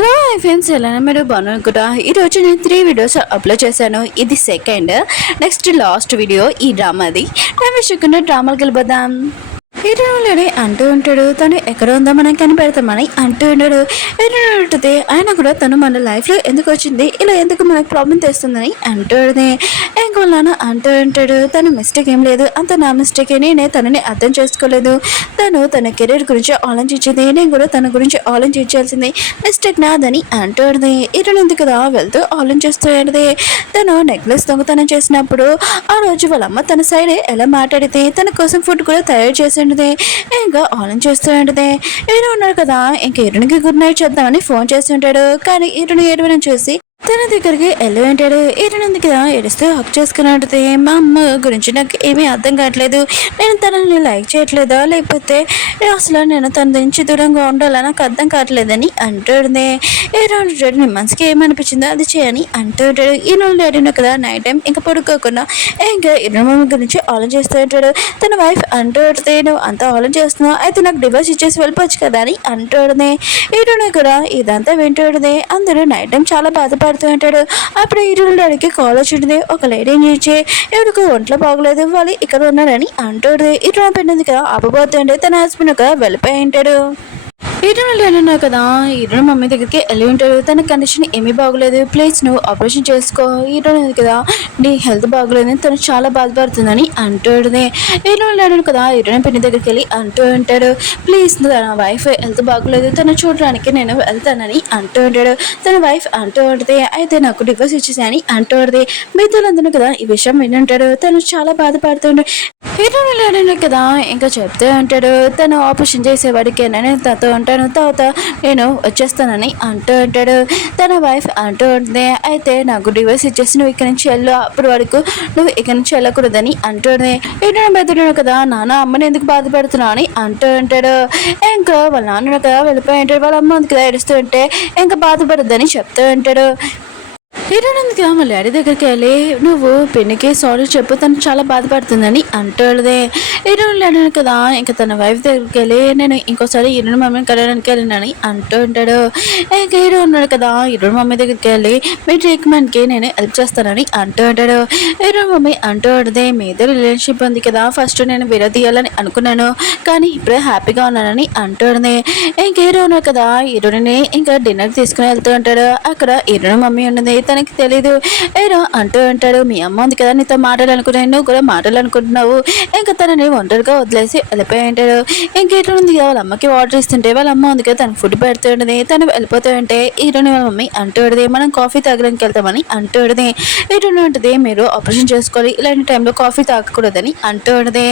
Hello hi friends, ఎలా మీరు బాగున్నారు కూడా. ఈరోజు నేను 3 వీడియోస్ అప్లోడ్ చేశాను. ఇది సెకండ్, నెక్స్ట్ లాస్ట్ వీడియో ఈ డ్రామాది. నేను విషయకుండా డ్రామాలకు వెళ్ళిపోదాం. హీరోని అంటూ ఉంటాడు, తను ఎక్కడ ఉందో మనం కనిపెడతామని అంటూ ఉంటాడు. హీరోని ఆయన కూడా తను మన లైఫ్లో ఎందుకు వచ్చింది, ఇలా ఎందుకు మనకు ప్రాబ్లం తెస్తుందని అంటుంది. ఇంకో నాన్న అంటూ ఉంటాడు, తన మిస్టేక్ ఏం లేదు, అంత నా మిస్టేక్. నేనే తనని అర్థం చేసుకోలేదు. తను తన కెరీర్ గురించి ఆలోచించింది, నేను కూడా తన గురించి ఆలోచించాల్సింది. మిస్టేక్ నాదని అంటుంది. హీరోని కదా వెళ్తూ ఆలోచిస్తూ ఉంటుంది. తను నెక్లెస్ దొంగతనం చేసినప్పుడు ఆ రోజు వాళ్ళమ్మ తన సైడ్ ఎలా మాట్లాడితే తన కోసం ఫుడ్ కూడా తయారు చేసి ఇంకా ఆన్ చేస్తూ ఉంటుంది. ఈయన ఉన్నారు కదా, ఇంకా ఇరునికి గుడ్ నైట్ చేద్దామని ఫోన్ చేసి ఉంటాడు. కానీ ఇరుని ఏడవని చూసి తన దగ్గరికి వెళ్ళి ఉంటాడు. ఈయనంది కదా ఏడుస్తూ హక్ చేసుకున్నట్టు, మా అమ్మ గురించి నాకు ఏమీ అర్థం కావట్లేదు, నేను తనని లైక్ చేయట్లేదా లేకపోతే అసలు నేను తన నుంచి దూరంగా ఉండాలని నాకు అర్థం కావట్లేదని అంటుంది. ఏ రోజు నీ మనసుకి ఏమనిపించిందో అది చేయని అంటూ ఉంటాడు. ఈ రోజు అడిగిన కదా నైట్ టైం ఇంకా పడుకోకుండా ఇంకా ఇరుమ గురించి ఆలోచిస్తూ ఉంటాడు. తన వైఫ్ అంటూ ఉంటుంది, నువ్వు అంతా ఆలోచిస్తున్నావు, అయితే నాకు డివోర్స్ ఇచ్చేసి వెళ్ళిపోవచ్చు కదా అని అంటుంది. ఈరోజు కూడా ఇదంతా వింటుంది. అందరూ నైట్ టైం చాలా బాధపడుతూ ఉంటాడు. అప్పుడు ఈరోజు అడిగి కాల్ వచ్చింది. ఒక లేడీ నుంచి ఎవరికి ఒంట్లో బాగలేదు, వాళ్ళు ఇక్కడ ఉన్నారని అంటుంది. ఈరోజు పెట్టింది కదా ఆపబోతుంటే తన హస్బెండ్ ఒక వెళ్ళిపోయి ఉంటాడు. ఈరోజు అన్నా కదా, ఈరోజు మమ్మీ దగ్గరికి వెళ్ళి ఉంటాడు. తన కండిషన్ ఏమీ బాగోలేదు, ప్లీజ్ నువ్వు ఆపరేషన్ చేసుకో, ఈరోజు కదా నీ హెల్త్ బాగోలేదు, తను చాలా బాధపడుతుందని అంటుంది. ఈరోజు కదా ఈరోజు పెళ్లి దగ్గరికి వెళ్ళి అంటూ ఉంటాడు, ప్లీజ్ తన వైఫ్ హెల్త్ బాగోలేదు, తను చూడడానికి నేను వెళ్తానని అంటూ ఉంటాడు. తన వైఫ్ అంటూ ఉంటుంది, అయితే నాకు డివోర్స్ ఇచ్చేసాని అంటూ ఉంటుంది. మిగతాలందరూ కదా ఈ విషయం వింటుంటాడు. తను చాలా బాధపడుతుంటాడు. ఈరోజు కదా ఇంకా చెప్తూ ఉంటాడు, తను ఆపరేషన్ చేసేవాడికి నేను తతో ఉంటాను, తర్వాత నేను వచ్చేస్తానని అంటూ ఉంటాడు. తన వైఫ్ అంటూ ఉంటుంది, అయితే నాకు డివోర్స్ ఇచ్చేసి నువ్వు ఇక్కడి నుంచి వెళ్ళు, అప్పుడు వరకు నువ్వు ఇక్కడి నుంచి వెళ్ళకూడదని అంటుంది. ఈయన బెదిరాడు కదా, నాన్న అమ్మని ఎందుకు బాధపడుతున్నావు అని అంటూ ఉంటాడు. ఇంకా వాళ్ళ నాన్న కదా వెళ్ళిపోయి ఉంటాడు. వాళ్ళ అమ్మ కదా ఏడుస్తూ ఉంటే ఇంకా బాధపడద్దని చెప్తూ ఉంటాడు. హీరోనందుకు మా డాడీ దగ్గరికి వెళ్ళి నువ్వు పెన్నికి సారీ చెప్పు, తను చాలా బాధపడుతుందని అంటుంది. హీరోని అన్నాను కదా, ఇంకా తన వైఫ్ దగ్గరికి వెళ్ళి నేను ఇంకోసారి హీరోని మమ్మీని కలవడానికి వెళ్ళినని అంటూ ఉంటాడు. ఇంకా హీరో ఉన్నాడు కదా, హీరోని మమ్మీ దగ్గరికి వెళ్ళి మీ ట్రీట్మెంట్కి నేను హెల్ప్ చేస్తానని అంటూ ఉంటాడు. హీరో మమ్మీ అంటూ ఉంటుంది, మీ ఇద్దరు రిలేషన్షిప్ ఉంది కదా, ఫస్ట్ నేను విడదీయాలని అనుకున్నాను, కానీ ఇప్పుడే హ్యాపీగా ఉన్నానని అంటుంది. ఇంక హీరో ఉన్నాడు కదా, హీరోని ఇంకా డిన్నర్ తీసుకుని వెళ్తూ ఉంటాడు. అక్కడ హీరోని మమ్మీ ఉన్నది, తనకి తెలీదు. ఏదో అంటూ ఉంటాడు, మీ అమ్మ ఉంది కదా నీతో మాట్లాడాలనుకున్నాను, నువ్వు కూడా మాట్లాడాలనుకుంటున్నావు, ఇంకా తనని ఒంటరిగా వదిలేసి వెళ్ళిపోయి ఉంటాడు. ఇంకేటో ఉంది కదా, వాళ్ళ అమ్మకి వాటర్ ఇస్తుంటే వాళ్ళ అమ్మ ఉంది కదా తను ఫుడ్ పెడుతూ ఉంటుంది. తను వెళ్ళిపోతూ ఉంటే ఈరోజు వాళ్ళ మమ్మీ అంటూ ఉంటుంది, మనం కాఫీ తాగడానికి వెళ్తామని అంటూ ఉంటుంది. ఈరోజు ఉంటుంది, మీరు ఆపరేషన్ చేసుకోవాలి, ఇలాంటి టైంలో కాఫీ తాగకూడదని అంటూ ఉంటుంది.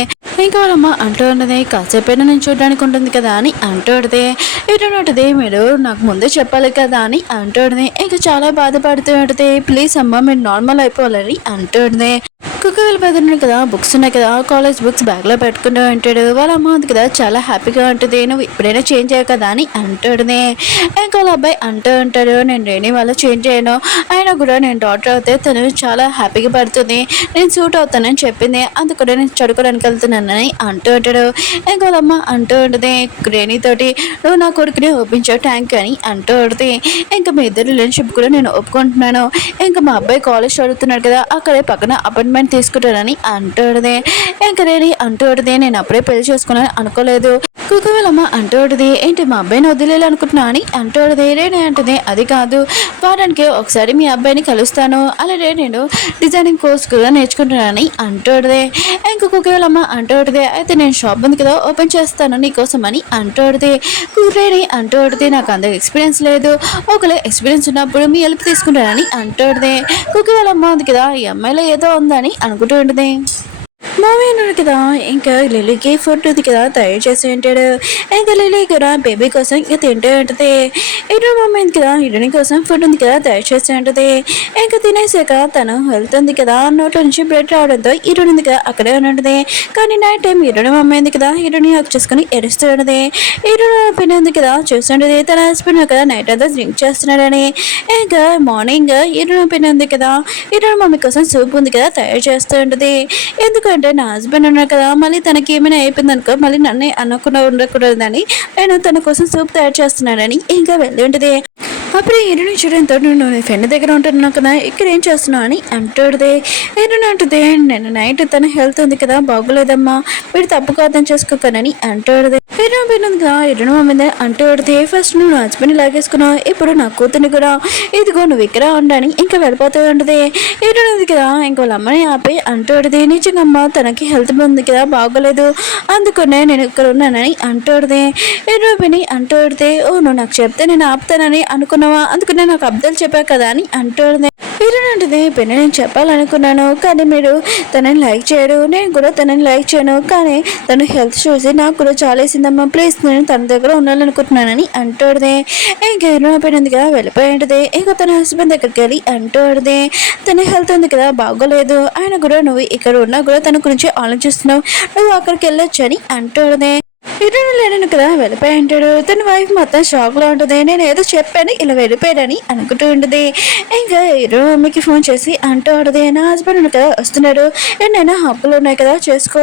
ఇంకా వాళ్ళమ్మ అంటూ ఉన్నది, కాసేపైనా నేను చూడడానికి ఉంటుంది కదా అని అంటూ ఉంటుంది. ఈరోజు ఉంటుంది, మీరు నాకు ముందే చెప్పాలి కదా అని అంటూ ఉంటుంది. ఇంకా చాలా బాధపడుతూ ఉంటుంది, ప్లీజ్ అమ్మ మీరు నార్మల్ అయిపోవాలని అంటుంది. కుక్క వెళ్ళిపోతున్నాడు కదా, బుక్స్ ఉన్నాయి కదా, కాలేజ్ బుక్స్ బ్యాగ్లో పెట్టుకుంటూ ఉంటాడు. వాళ్ళ అమ్మ ఉంది కదా చాలా హ్యాపీగా ఉంటుంది, నువ్వు ఇప్పుడైనా చేంజ్ అయ్యావు కదా అని అంటుంది. ఇంకా వాళ్ళ అబ్బాయి అంటూ ఉంటాడు, నేను రేణి వాళ్ళు చేంజ్ చేయను, అయినా కూడా నేను డాక్టర్ అవుతే తను చాలా హ్యాపీగా పడుతుంది, నేను సూట్ అవుతానని చెప్పింది, అందుకనే నేను చదువుకోవడానికి వెళ్తున్నానని అంటూ ఉంటాడు. ఇంకా వాళ్ళ అమ్మ అంటూ ఉంటుంది, రేణితోటి నువ్వు నా కొడుకుని ఒప్పించావు, థ్యాంక్ యూ అని అంటూ ఉంటుంది. ఇంకా మీ ఇద్దరు రిలేషన్షిప్ కూడా నేను ఒప్పుకుంటున్నాను, ఇంకా మా అబ్బాయి కాలేజ్ చదువుతున్నాడు కదా, అక్కడే పక్కన అపార్ట్మెంట్ తీసుకుంటానని అంటుంది. ఇంకా రేణి అంటూ ఉంటుంది, నేను అప్పుడే పెళ్లి చేసుకున్నాను అనుకోలేదు. కుక్కవేళమ్మ అంటూ ఉంటుంది, ఏంటి మా అబ్బాయిని వదిలేయాలి అనుకుంటున్నా అని అంటూ ఉంటుంది. రేణి అంటుంది, అది కాదు, వారానికి ఒకసారి మీ అబ్బాయిని కలుస్తాను, అలాగే నేను డిజైనింగ్ కోర్స్ కూడా నేర్చుకుంటున్నానని అంటుంది. ఇంకా కుక్కవేళమ్మ అంటూ ఉంటుంది, అయితే నేను షాప్ ఉంది కదా ఓపెన్ చేస్తాను నీకోసం అని అంటుంది. రేణి అంటూ ఉంటుంది, నాకు అంత ఎక్స్పీరియన్స్ లేదు, ఒకవేళ ఎక్స్పీరియన్స్ ఉన్నప్పుడు మీ హెల్ప్ తీసుకుంటానని అంటుంది. కుక్కవేళమ్మ ఉంది కదా, ఈ అమ్మాయిలో ఏదో ఉందని అనుకుంటూ ఉంటుంది. మామీ అన్నాడు కదా, ఇంకా లిలీకి ఫుడ్ ఉంది కదా తయారు చేసి ఉంటాడు. ఇంకా లిలీ కూడా బేబీ కోసం ఇంకా తింటూ ఉంటుంది. ఇటు మమ్మీ ఉంది కదా ఇరుని కోసం ఫుడ్ ఉంది కదా తయారు చేస్తూ ఉంటుంది. ఇంకా తినేసాక తను హెల్త్ ఉంది కదా, నోట్లో నుంచి బ్లడ్ రావడంతో ఇరుని ఉంది కదా అక్కడే ఉంటుంది. కానీ నైట్ టైం ఇరుని మమ్మీ ఉంది కదా ఇరుని హక్ చేసుకుని ఎడుస్తూ ఉంటుంది. ఇరుని పిన్ ఉంది కదా చూస్తుంటుంది, తన హస్బెండ్ కదా నైట్ అంతా డ్రింక్ చేస్తున్నాడని. ఇంకా మార్నింగ్ ఇరుని పిన్ ఉంది కదా ఇరుని మమ్మీ కోసం సూప్ ఉంది కదా తయారు చేస్తూ ఉంటుంది. ఎందుకంటే నా హస్బెండ్ ఉన్నారు కదా, మళ్ళీ తనకి ఏమైనా అయిపోయింది అనుకో మళ్ళీ నన్నే అనకుండా ఉండకూడదని నేను తన కోసం సూప్ తయారు చేస్తున్నానని ఇంకా వెళ్ళి ఉంటుంది. అప్పుడు హీరోని చూడంతో నువ్వు నీ ఫ్రెండ్ దగ్గర ఉంటున్నావు కదా, ఇక్కడ ఏం చేస్తున్నావు అని అంటాడుదే. హీరోని అంటుంది, నేను నైట్ తన హెల్త్ ఉంది కదా బాగోలేదమ్మా, మీరు తప్పుగా అర్థం చేసుకోకనని అంటాడుదే. హీరో పోయినది కదా, హీరోని మీద అంటాడుదే. ఫస్ట్ నువ్వు నా హస్బెండ్ లాగేసుకున్నావు, ఇప్పుడు నా కూతుర్ని కూడా ఇదిగో నువ్వు ఇక్కడ ఉండని ఇంకా వెళ్ళిపోతూ ఉంటుంది. హీరోని ఉంది కదా, ఇంక వాళ్ళ అమ్మని ఆపి అంటాడుది, నిజంగా అమ్మ తనకి హెల్త్ ఉంది కదా బాగోలేదు, అందుకనే నేను ఇక్కడ ఉన్నానని అంటాడుది. హీరో విని అంటాడుదే, ఓ నువ్వు నాకు చెప్తే నేను ఆపుతానని అనుకున్నావా, అందుకనే నాకు అబ్బాయిలు చెప్పా కదా అని అంటాడుదే. హీరోని అంటుంది, పెన్ను నేను చెప్పాలనుకున్నాను కానీ మీరు తనని లైక్ చేయరు, నేను కూడా తనని లైక్ చేయను, కానీ తను హెల్త్ చూసి నాకు కూడా చాలేసిందమ్మా, ప్లీజ్ నేను తన దగ్గర ఉండాలనుకుంటున్నానని అంటాడుదే. ఇంకా హీరో అయిపోయింది కదా వెళ్ళిపోయి ఉంటుంది. ఇంకా తన హస్బెండ్ దగ్గరికి వెళ్ళి అంటాడుదే, తన హెల్త్ ఉంది కదా బాగోలేదు, ఆయన కూడా నువ్వు ఇక్కడ ఉన్నా కూడా తన గురించి ఆలోచిస్తున్నావు, నువ్వు అక్కడికి వెళ్ళొచ్చు అని అంటాడుదే. హీరోని లేడను కదా వెళ్ళిపోయి అంటాడు. తన వైఫ్ మొత్తం షాక్లో ఉంటుంది, నేను ఏదో చెప్పాను ఇలా వెళ్ళిపోయాడని అనుకుంటూ ఉంటుంది. ఇంకా హీరో మమ్మీకి ఫోన్ చేసి అంటూ ఉంటుంది, నా హస్బెండ్ కదా వస్తున్నాడు, ఏమైనా హక్కులు ఉన్నాయి కదా చేసుకో,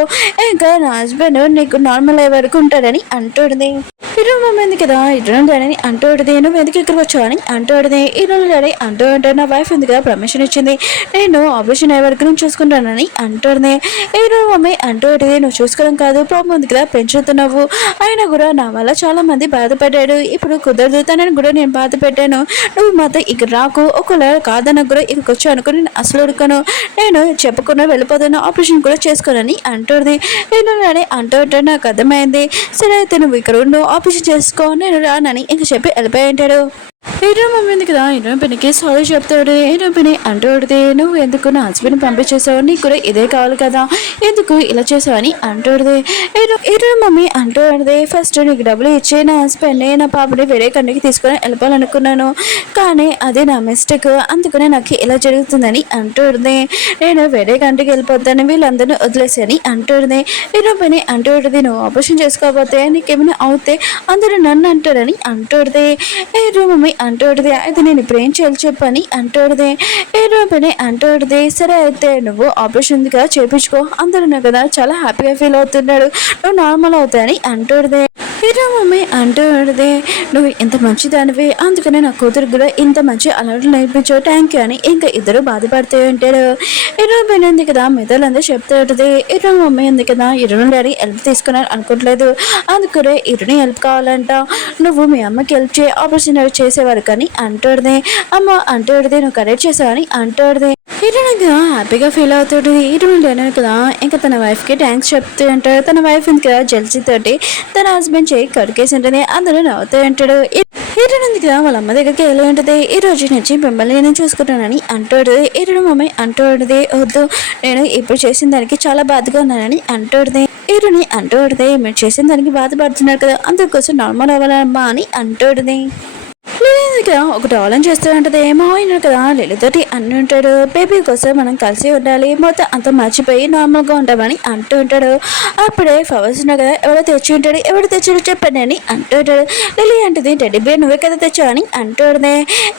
ఇంకా నా హస్బెండ్ నీకు నార్మల్ అయ్యే వరకు ఉంటాడని అంటుంది. హీరో మమ్మీ ఉంది కదా హీరోని డాడీని అంటూ ఉంటుంది, నువ్వు ఎందుకు ఇక్కడికి వచ్చావు అని అంటుంది. హీరోని డాడీ అంటూ ఉంటాడు, నా వైఫ్ ఉంది కదా పర్మిషన్ ఇచ్చింది, నేను ఆపరేషన్ అయ్యే వరకు నేను చూసుకుంటానని అంటుంది. హీరో మమ్మీ అంటూ ఉంటుంది, నువ్వు చూసుకోవడం కాదు ప్రాబ్లం ఉంది కదా పెంచుతున్నావు, ఆయన కూడా నా వల్ల చాలా మంది బాధపడ్డాడు, ఇప్పుడు కుదరదు, తనని కూడా నేను బాధ పెట్టాను, నువ్వు మాత్రం ఇక్కడ రాకు, ఒకవేళ కాదన్న కూడా ఇక్కడికి వచ్చి అనుకుని నేను అసలు ఉడకను, నేను చెప్పకుండా వెళ్ళిపోతాను, ఆపరేషన్ కూడా చేసుకోనని అంటుంది. నేను అంటూ ఉంటాడు, నాకు అర్థమైంది, సరే అయితే నువ్వు ఇక్కడ ఉండు ఆపరేషన్ చేసుకో నేను రానని ఇంకా చెప్పి వెళ్ళిపోయి ఉంటాడు. హీరో మమ్మీ ఉంది కదా హీరో పెన్నికి సారీ చెప్తాడు. హీరో పెని అంటూడితే, నువ్వు ఎందుకు నా హస్బెండ్ పంపించేసావు, నీకు కూడా ఇదే కావాలి కదా, ఎందుకు ఇలా చేసావు అని అంటూడితే. హీరో మమ్మీ అంటూడితే, ఫస్ట్ నీకు డబ్బులు ఇచ్చి నా హస్బెండ్ని నా పాపని వేరే కంటికి తీసుకొని వెళ్ళిపోవాలనుకున్నాను, కానీ అది నా మిస్టేక్, అందుకనే నాకు ఇలా జరుగుతుందని అంటూడితే. నేను వేరే కంటికి వెళ్ళిపోతాను, వీళ్ళందరినీ వదిలేసి అని అంటూడితే. హీరో పెని అంటూడితే, నువ్వు ఆపరేషన్ చేసుకోకపోతే నీకేమైనా అవుతే అందరూ నన్ను అంటారని అంటూడితే. హీరో మమ్మీ అంటూడిదే, అయితే నేను ఇప్పుడు ఏం చేయాలి చెప్పని అంటూడిదే. హీరో పని అంటూడిదే, సరే అయితే నువ్వు ఆపరేషన్గా చేయించుకో, అందరూ కదా చాలా హ్యాపీగా ఫీల్ అవుతున్నాడు, నువ్వు నార్మల్ అవుతాయని అంటూడిదే. హీరో మమ్మీ అంటూడిదే, నువ్వు ఇంత మంచిదానివి, అందుకనే నా కూతురు కూడా ఇంత మంచి అలవాట్లు నేర్పించావు, థ్యాంక్ యూ అని ఇంకా ఇద్దరు బాధపడుతూ ఉంటారు. హీరో పని ఉంది కదా మిగతాలందరూ చెప్తూ ఉంటుంది. హీరో మమ్మీ ఉంది కదా హీరోని డాడీ హెల్ప్ తీసుకున్నాను అనుకోవట్లేదు, అందుకనే హీరోని హెల్ప్ కావాలంట, నువ్వు మీ అమ్మకి హెల్ప్ చేయి ఆపరేషన్ చేసేవారు కానీ అంటూడిదే. అమ్మ అంటూడిదే, నువ్వు కరెక్ట్ చేసావని అంటూడిదే. హీరోని కదా హ్యాపీగా ఫీల్ అవుతుంది. హీరోని లేను కదా ఇంకా తన వైఫ్కి థ్యాంక్స్ చెప్తూ ఉంటాడు. తన వైఫ్ ఉంది కదా జెల్సీ తోటి తన హస్బెండ్ చేయి కడికేసి ఉంటుంది, అందరూ నవ్వుతూ ఉంటాడు. హీరోని ఉంది కదా వాళ్ళ అమ్మ దగ్గరికి వెళ్ళి ఉంటుంది, ఈ రోజు నుంచి మిమ్మల్ని నేను చూసుకుంటానని అంటాడు. హీరోని మమ్మీ అంటూడిది, వద్దు నేను ఇప్పుడు చేసిన దానికి చాలా బాధగా ఉన్నానని అంటూడిది. హీరోని అంటూడిది, మీరు చేసిన దానికి బాధపడుతున్నారు కదా అందుకోసం నార్మల్ అవ్వాలమ్మా అని అంటూడిది. లిలీగా ఒక డాలన్ చేస్తూ ఉంటుంది. ఏమో అయినా కదా లిలీతోటి అన్ని ఉంటాడు, బేబీ కోసం మనం కలిసి ఉండాలి, మొత్తం అంత మర్చిపోయి నార్మల్గా ఉంటామని అంటూ ఉంటాడు. అప్పుడే ఫ్లవర్స్ ఉన్నా కదా ఎవరో తెచ్చి ఉంటాడు, ఎవరు తెచ్చాడు చెప్పండి అని అంటూ ఉంటాడు. లిలీ అంటది, టెడ్డీ బేర్ నువ్వే కదా తెచ్చావు అని అంటుంది.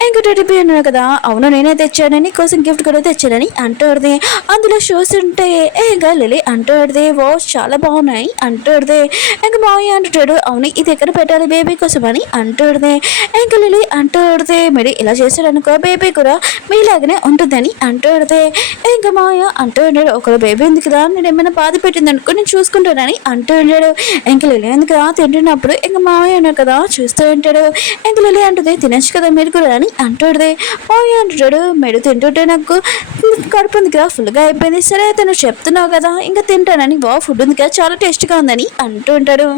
ఇంకో టెడ్డీ బేర్ ఉన్నా కదా, అవును నేనే తెచ్చాను, నీ కోసం గిఫ్ట్ కూడా తెచ్చానని అంటుంది. అందులో షూస్ ఉంటాయి. ఇంకా లిలీ అంటుంది, వాచ్ చాలా బాగున్నాయి అంటుంది. ఇంకా మావయ్య అంటుంటాడు, అవును ఇది ఎక్కడ పెట్టాలి బేబీ కోసం అని అంటుంది. ఇంకా లిలీ అంటూడితే, మరి ఇలా చేశాడు అనుకో బేబీ కూడా మీలాగనే ఉంటుందని అంటూడితే. ఇంకా మావయ్య అంటూ ఉన్నాడు, ఒకరు బేబీ ఉంది కదా నేను ఏమైనా బాధ పెట్టింది అనుకో నేను చూసుకుంటానని అంటూ ఉన్నాడు. ఇంకా లిలీ ఉంది కదా తింటున్నప్పుడు ఇంకా మావయ్య ఉన్నాడు కదా చూస్తూ ఉంటాడు. ఇంకా లిలీ అంటుంది, తినచ్చు కదా మీరు కూడా అని అంటూడితే. మావయ్య అంటుంటాడు, మీరు తింటుంటే నాకు కడుపు ఉంది కదా ఫుల్గా అయిపోయింది, సరే అయితే నువ్వు చెప్తున్నావు కదా ఇంకా తింటానని, ఫుడ్ ఉంది కదా చాలా టేస్ట్గా ఉందని అంటూ ఉంటాడు.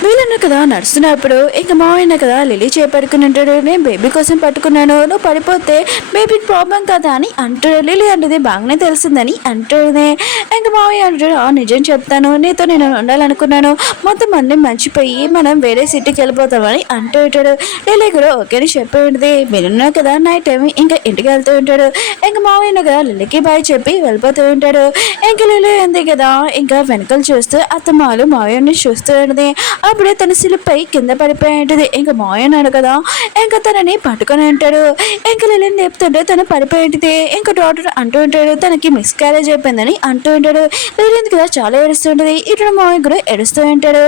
వీళ్ళన్నా కదా నడుస్తున్నప్పుడు ఇంకా మావయ్య కదా లిలీ చేపట్టుకుని ఉంటాడు, నేను బేబీ కోసం పట్టుకున్నాను, నువ్వు పడిపోతే బేబీకి ప్రాబ్లం కదా అని అంటాడు. లిలీ అంటుంది, బాగానే తెలిసిందని అంటుంది. ఇంకా మావయ్య అంటాడు, నిజం చెప్తాను, నీతో నేను ఉండాలనుకున్నాను, మొత్తం అన్నీ మర్చిపోయి మనం వేరే సిటీకి వెళ్ళిపోతామని అంటూ ఉంటాడు. లిలీ కూడా ఓకే అని చెప్పి ఉంటుంది. మీరున్నా కదా నైట్ టైం ఇంకా ఇంటికి వెళ్తూ ఉంటాడు. ఇంకా మావయ్య కదా లిలీకి బాయ్ చెప్పి వెళ్ళిపోతూ ఉంటాడు. ఇంకా లిలీ ఉంది కదా ఇంకా వెనకలు చూస్తూ అత్తమ్మాలు మావయ్యని చూస్తూ ఉంటుంది. అప్పుడే తన సిలిపై కింద పడిపోయి ఉంటుంది. ఇంకా మాయ అన్నాడు కదా, ఇంకా తనని పట్టుకొని ఉంటాడు. ఇంకా లిలీని లేపుతుంటే తను పడిపోయి ఉంటుంది. ఇంకా డాక్టర్ అంటూ ఉంటాడు తనకి మిస్ క్యారేజ్ అయిపోయిందని అంటూ ఉంటాడు. లిలీ ఉంది కదా చాలా ఏడుస్తుంటది. ఇటు మాయ కూడా ఏడుస్తూ ఉంటాడు.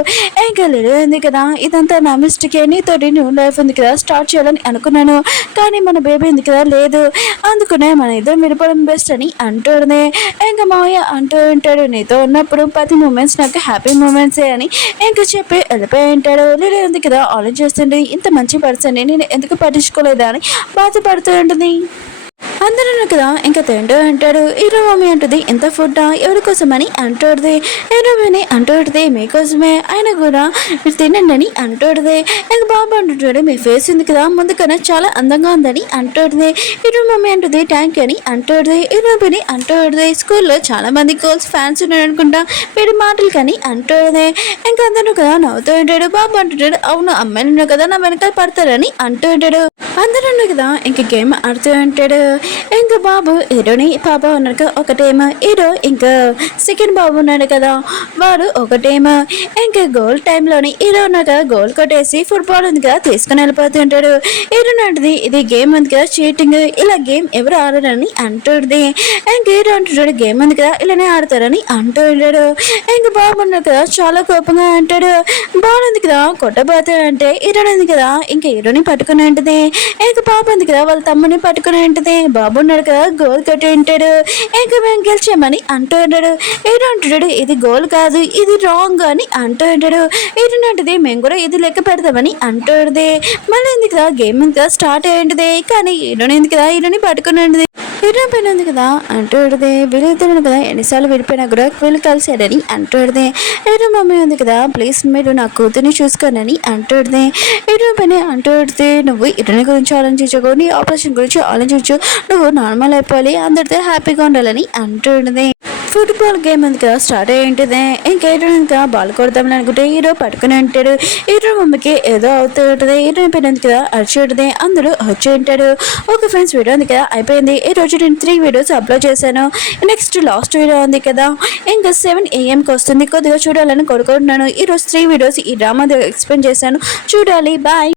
ఇంకా లిలీ ఉంది కదా, ఇదంతా నా మిస్టేకే, నీతోటి న్యూ లైఫ్ ఉంది కదా స్టార్ట్ చేయాలని అనుకున్నాను, కానీ మన బేబీ ఉంది కదా లేదు, అందుకనే మన ఇద్దరు విడిపోవడం బెస్ట్ అని అంటుంది. ఇంకా మావయ్య అంటూ ఉంటాడు నీతో ఉన్నప్పుడు ప్రతి మూమెంట్స్ నాకు హ్యాపీ మూమెంట్సే అని ఇంకా చెప్పి వెళ్ళిపోయి ఉంటాడు. లిలీ ఉంది కదా ఆలోచిస్తుంటే ఇంత మంచి పర్సన్ నేను ఎందుకు పట్టించుకోలేదా అని బాధపడుతూ ఉంటుంది. అందరూ కదా ఇంకా తింటూ అంటాడు. హీరో మమ్మీ అంటుంది ఎంత ఫుడ్డా ఎవరి కోసమని అంటుంది. హీరోని అంటుంది మీకోసమే, ఆయన కూడా మీరు తినండి అని అంటుంది. ఇంకా బాబు అంటుంటాడు మీ ఫేస్ ఉంది కదా ముందు కన్నా చాలా అందంగా ఉందని అంటుంది. హీరో మమ్మీ అంటుంది థ్యాంక్ యూ అని అంటుంది. హీరోని అంటుంది స్కూల్లో చాలా మంది గర్ల్స్ ఫ్యాన్స్ ఉన్నారు అనుకుంటా వీడి మాటలు కానీ అంటుంది. ఇంకా అందరూ కదా నవ్వుతూ ఉంటాడు. బాబు అంటుంటాడు అవును అమ్మాయిలు ఉన్నారు కదా నా వెనకాల పడతారని అంటూ ఉంటాడు. అందరూ కదా ఇంక గేమ్ ఆడుతూ ఉంటాడు. ఇంకా బాబు హీరోని పాప ఉన్నాడు కదా ఒకటేమో హీరో, ఇంకా సెకండ్ బాబు ఉన్నాడు కదా వాడు ఒకటేమో. ఇంకా గోల్ టైంలోని హీరో ఉన్నాడు కదా గోల్ కొట్టేసి ఫుట్బాల్ ఉంది కదా తీసుకుని వెళ్ళిపోతుంటాడు. హీరో అంటుంది ఇది గేమ్ ఉంది కదా చీటింగ్, ఇలా గేమ్ ఎవరు ఆడరని అంటుంది. ఇంకా హీరో అంటుంటాడు గేమ్ ఉంది కదా ఇలానే ఆడతారని అంటూ ఉంటాడు. ఇంకా బాబు ఉన్నాడు కదా చాలా కోపంగా అంటాడు బాల్ ఉంది కదా కొట్టబోతాడు అంటే హీరో ఉంది కదా ఇంకా హీరోని పట్టుకుని ఉంటుంది. ఇంకా పాప ఉంది కదా వాళ్ళ తమ్ముని పట్టుకుని ఉంటుంది. బాబు ఉన్నాడు కదా గోల్ కట్టి ఉంటాడు. ఇంకా మేము గెలిచామని అంటూ ఉంటాడు. హీరో అంటాడు ఇది గోల్ కాదు ఇది రాంగ్ అని అంటూ ఉంటాడు. హీరో అంటది మేము కూడా ఇది లెక్క పెడతామని అంటూ ఉంటుంది. మళ్ళీ ఎందుకు కదా గేమ్ ఉంది కదా స్టార్ట్ అయ్యి ఉంటుంది. కానీ హీరోని ఎందుకు కదా హీరోని పట్టుకుని ఉంటుంది. హీరో పైన ఉంది కదా అంటూ ఉంటుంది వీళ్ళిద్దరు కదా ఎన్నిసార్లు విడిపోయినా కూడా వీళ్ళు కలిసాడని అంటూ ఉంటుంది. హీరో మమ్మీ ఉంది కదా ప్లీజ్ మీరు నా కూతుర్ని చూసుకోనని అంటూ ఉంటుంది. హీరో పైన అంటూ ఉంటుంది నువ్వు హీరోని గురించి ఆలోచించకు, నీ ఆపరేషన్ గురించి ఆలోచించు, నువ్వు నార్మల్ అయిపోవాలి అందరితో హ్యాపీగా ఉండాలని అంటూ ఉంటుంది. ఫుట్బాల్ గేమ్ ఉంది కదా స్టార్ట్ అయ్యి ఉంటుంది. ఇంకా ఇంకా బాల్ కొడదామని అనుకుంటే హీరో పట్టుకుని ఉంటాడు. హీరో మమ్మీకి ఏదో అవుతూ ఉంటుంది. హీరో పైన ఉంది కదా అరిచి ఉంటుంది. అందరూ వచ్చి ఉంటాడు. ఓకే ఫ్రెండ్స్ వీడియో ఉంది కదా అయిపోయింది. ఈ రోజు నేను 3 వీడియోస్ అప్లోడ్ చేశాను. నెక్స్ట్ లాస్ట్ వీడియో ఉంది కదా ఇంకా 7 AM వస్తుంది, కొద్దిగా చూడాలని కోరుకుంటున్నాను. ఈరోజు 3 వీడియోస్ ఈ డ్రామా ఎక్స్ప్లెయిన్ చేశాను, చూడాలి. బాయ్.